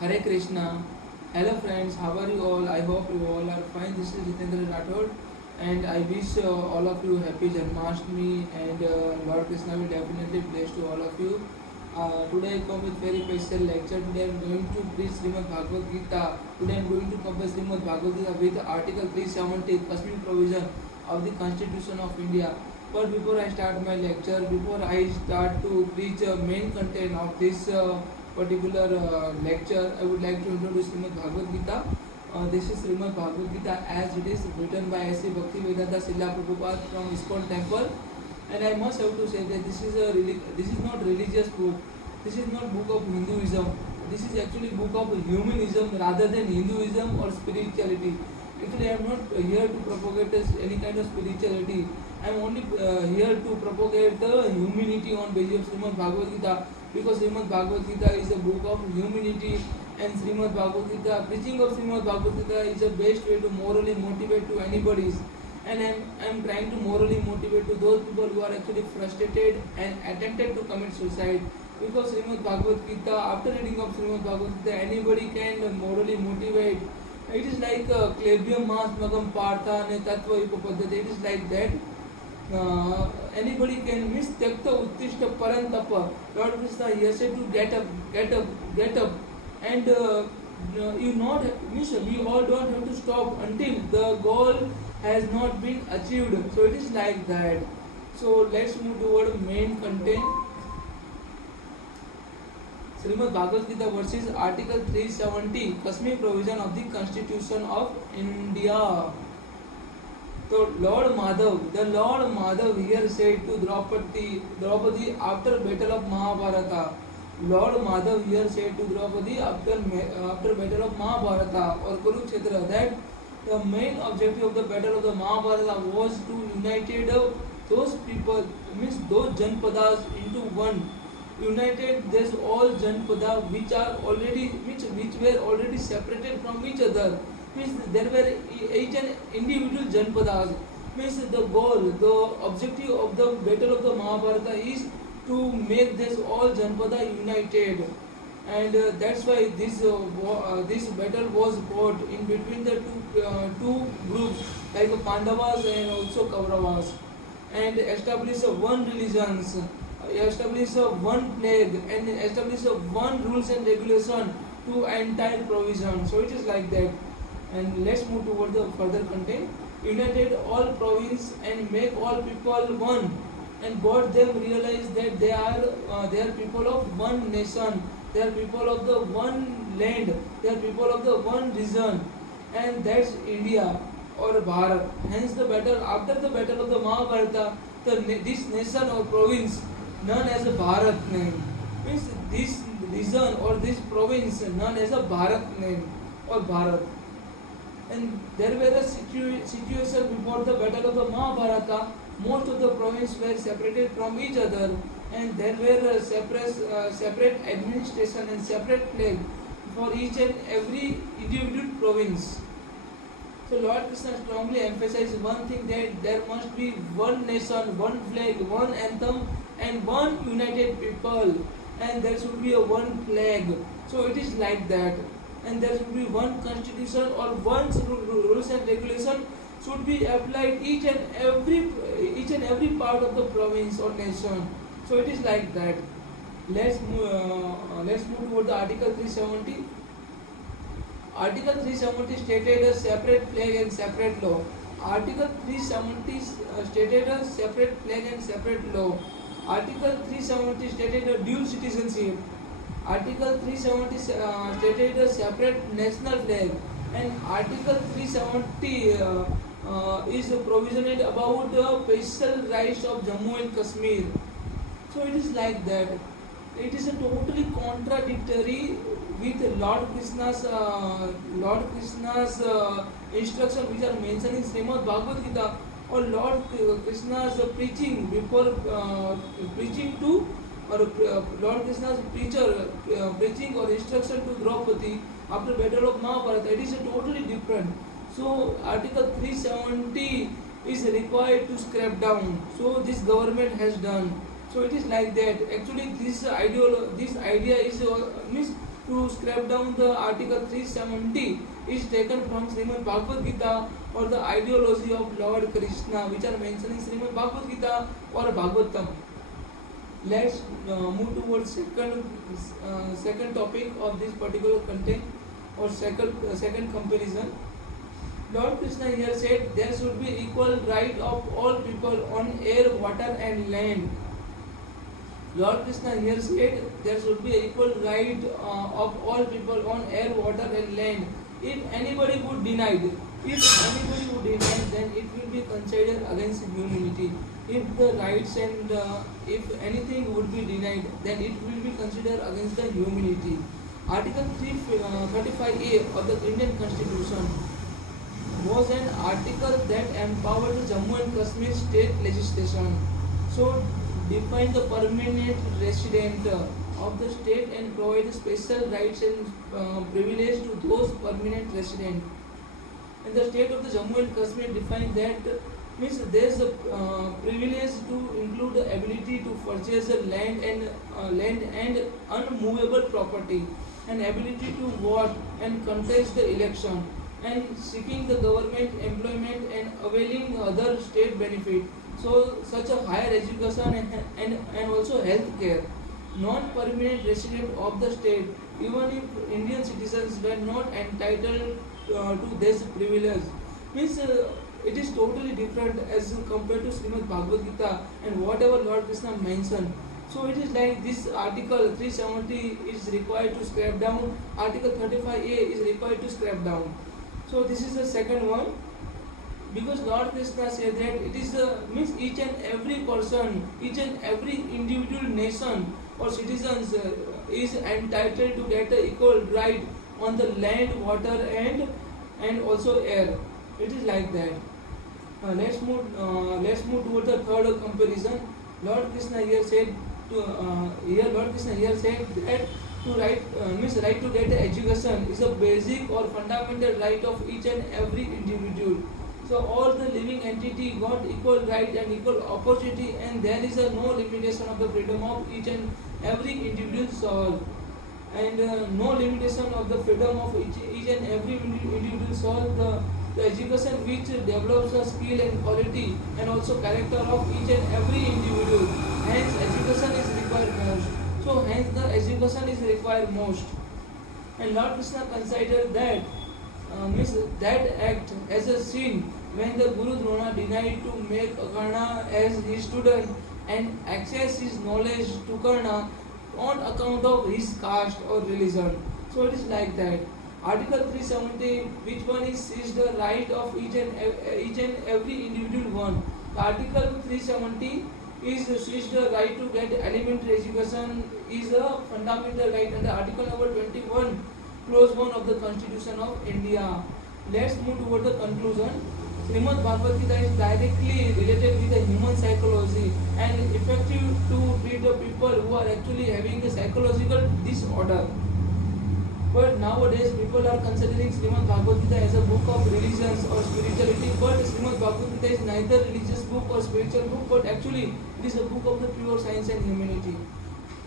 Hare Krishna. Hello friends, how are you all? I hope you all are fine. This is Jitendra Rathod and I wish all of you happy Janmashtami and Lord Krishna will definitely bless to all of you. Today I come with very special lecture. Today I am going to preach Srimad Bhagavad Gita. Today I am going to compare Srimad Bhagavad Gita with Article 370 Kashmir provision of the Constitution of India. But before I start my lecture, before I start to preach main content of this particular lecture, I would like to introduce Srimad Bhagavad Gita. This is Srimad Bhagavad Gita as it is written by A.C. Bhaktivedanta Srila Prabhupada from ISKCON temple. And I must have to say that this is not religious book. This is not book of Hinduism. This is actually book of humanism rather than Hinduism or spirituality. Actually, I am not here to propagate any kind of spirituality. I am only here to propagate the humanity on basis of Srimad Bhagavad Gita, because Srimad Bhagavad Gita is a book of humanity, and Srimad Bhagavad Gita, preaching of Srimad Bhagavad Gita is the best way to morally motivate to anybody's. And I am trying to morally motivate to those people who are actually frustrated and attempted to commit suicide. Because Srimad Bhagavad Gita, after reading of Srimad Bhagavad Gita, anybody can morally motivate. It is like Klebium Mas Magam Partha Ne Tattva Upapaddhati. It is like that. Anybody can miss Tyakta Uttishta Parantapa. Lord Krishna, he has said to get up, get up, get up. And you not miss, we all don't have to stop until the goal has not been achieved. So it is like that. So let's move toward main content. Srimad Bhagavad Gita verses Article 370 Kashmir provision of the Constitution of India. So Lord Madhav here said to Draupadi after battle of Mahabharata. Lord Madhav here said to Draupadi after battle of Mahabharata or Kurukshetra that the main objective of the battle of the Mahabharata was to unite those people, means those Janpadas into one. United these all Janpada which were already separated from each other. Means there were each an individual Janpadas. Means the goal, the objective of the battle of the Mahabharata is to make this all Janpada united. And that's why this battle was fought in between the two groups like Pandavas and also Kauravas, and establish one religions, establish one flag, and establish one rules and regulation to entire provision. So it is like that. And let's move toward the further content. United all province and make all people one, and got them realize that they are people of one nation, they are people of the one land, they are people of the one region, and that's India or Bharat. Hence the battle, after the battle of the Mahabharata, this nation or province known as a Bharat name, means this region or this province known as a Bharat name or Bharat. And there were a situation before the battle of the Mahabharata. Most of the provinces were separated from each other, and there were separate administration and separate flag for each and every individual province. So Lord Krishna strongly emphasized one thing, that there must be one nation, one flag, one anthem, and one united people, and there should be a one flag. So it is like that, and there should be one constitution or one rules and regulation should be applied each and every part of the province or nation. So it is like that. Let's move toward the Article 370. Article 370 stated a separate flag and separate law. Article 370 stated a separate flag and separate law. Article 370 stated a dual citizenship. Article 370 stated a separate national flag, and Article 370 is provisioned about the special rights of Jammu and Kashmir. So it is like that. It is a totally contradictory with Lord Krishna's instruction which are mentioned in Srimad Bhagavad Gita, or Lord Krishna's preaching before preaching to, or Lord Krishna's preaching or instruction to Draupadi after battle of Mahabharata. It is totally different. So Article 370 is required to scrap down. So this government has done. So it is like that. Actually, this idea is means to scrap down the Article 370 is taken from Srimad Bhagavad Gita or the ideology of Lord Krishna, which are mentioned in Srimad Bhagavad Gita or Bhagavatam. Let's move towards second topic of this particular content or second comparison. Lord Krishna here said there should be equal right of all people on air, water and land. Lord Krishna here said there should be equal right of all people on air, water and land. If anybody would deny, then it will be considered against humanity. If the rights and if anything would be denied, then it will be considered against the humanity. Article 35A of the Indian Constitution was an article that empowered the Jammu and Kashmir state legislation. So, define the permanent resident of the state and provide special rights and privilege to those permanent residents. And the state of the Jammu and Kashmir defined that means there is a privilege to include the ability to purchase the land and unmovable property, and ability to vote and contest the election, and seeking the government employment and availing other state benefit. So such a higher education and also health care. Non-permanent resident of the state, even if Indian citizens were not entitled to this privilege, means it is totally different as compared to Srimad Bhagavad Gita and whatever Lord Krishna mentioned. So it is like this article 370 is required to scrap down, article 35A is required to scrap down. So this is the second one, because Lord Krishna said that it is means each and every person, each and every individual nation or citizens is entitled to get an equal right on the land, water and also air. It is like that. Let's move towards the third comparison. Lord Krishna here said that to right to get education is a basic or fundamental right of each and every individual. So all the living entity got equal right and equal opportunity, and there is no limitation of the freedom of each and every individual soul, and no limitation of the freedom of each and every individual soul. The education which develops the skill and quality and also character of each and every individual. Hence education is required most. So hence the education is required most. And Lord Krishna considered that that act as a sin when the Guru Drona denied to make Karna as his student and access his knowledge to Karna on account of his caste or religion. So it is like that. Article 370, which one is the right of each and every individual one. Article 370 is the right to get elementary education is a fundamental right under Article number 21, clause 1 of the Constitution of India. Let's move toward the conclusion. Srimad Bhagavad Gita is directly related with the human psychology and effective to treat the people who are actually having a psychological disorder. But nowadays people are considering Srimad Bhagavad Gita as a book of religions or spirituality, but Srimad Bhagavad Gita is neither religious book or spiritual book, but actually it is a book of the pure science and humanity.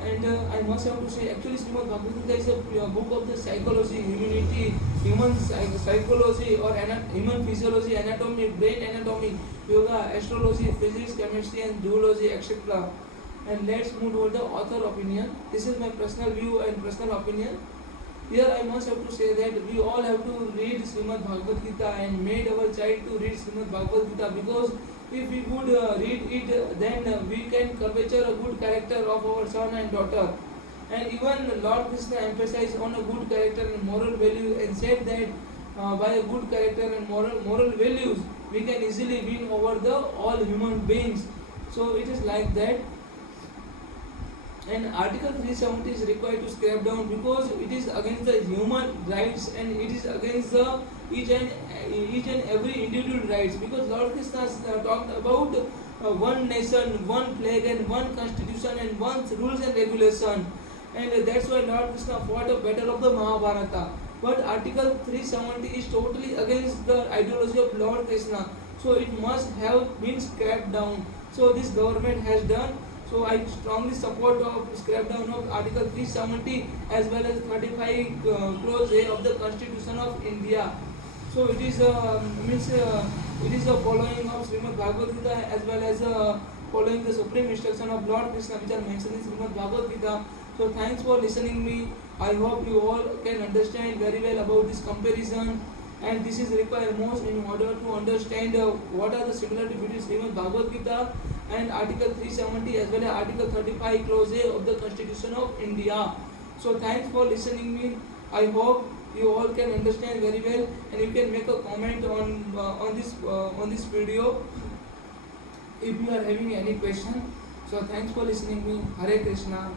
And I must have to say, actually Srimad Bhagavad Gita is a book of the psychology, humanity, human psychology or human physiology, anatomy, brain anatomy, yoga, astrology, physics, chemistry and zoology, etc. And let's move over the author opinion. This is my personal view and personal opinion. Here I must have to say that we all have to read Srimad Bhagavad Gita and made our child to read Srimad Bhagavad Gita, because if we would read it, then we can cultivate a good character of our son and daughter. And even Lord Krishna emphasized on a good character and moral value and said that by a good character and moral values we can easily win over the all human beings. So it is like that. And Article 370 is required to scrap down because it is against the human rights and it is against the each and every individual rights, because Lord Krishna talked about one nation, one flag and one constitution and one rules and regulation, and that's why Lord Krishna fought a battle of the Mahabharata. But Article 370 is totally against the ideology of Lord Krishna, so it must have been scrapped down. So this government has done. So I strongly support of scrap down of Article 370 as well as 35 clause A of the Constitution of India. So it is it is a following of Srimad Bhagavad Gita as well as following the supreme instruction of Lord Krishna which are mentioned in Srimad Bhagavad Gita. So thanks for listening me. I hope you all can understand very well about this comparison, and this is required most in order to understand what are the similarity between Srimad Bhagavad Gita and Article 370 as well as Article 35 clause A of the Constitution of India. So thanks for listening me. I hope you all can understand very well, and you can make a comment on this video if you are having any question. So thanks for listening me. Hare Krishna.